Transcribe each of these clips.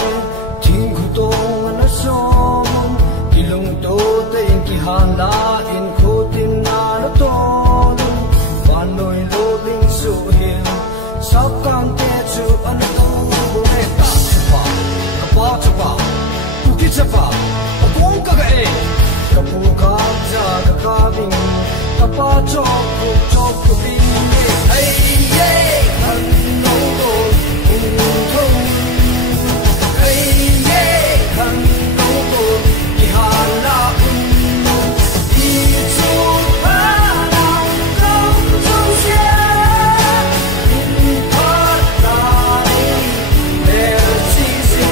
le thing khu tong na som kilung to te in ki han la in khu tin na no to van noi lo ling su hiền sắp cam te chu an tu bo ne ta pa ka pa tu ki cha pa kong ka ga e ka pu ka ja ka ding ka pa chok ku bin hey yeah han no to thong hey yeah han no to ki han la i chu pa na dong dong xia in pa ta le si si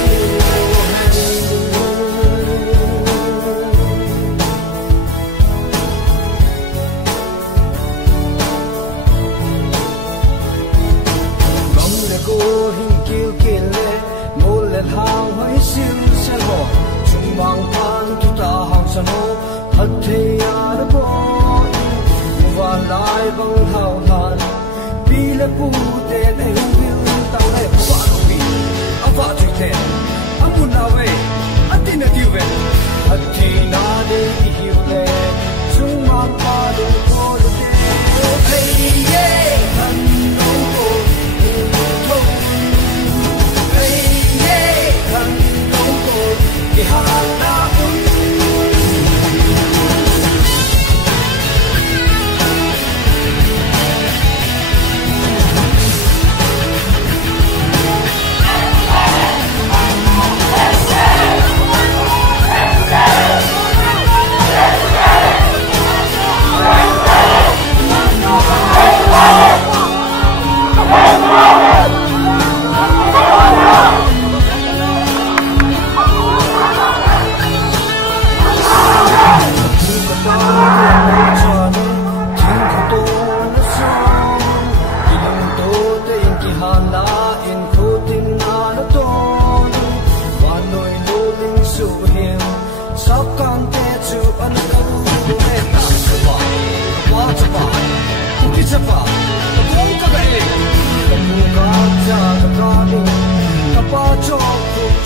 hang hai sil se ho chung mang pan tu ta hang san ho hat the ya bo wa lai bang hao han pi le pu te ne hu ta le pa no pi a pa tu te a mu na we a ti na ti we hat the na de hi le chung mang pa do ko de hey yeah han no ko ki han na chop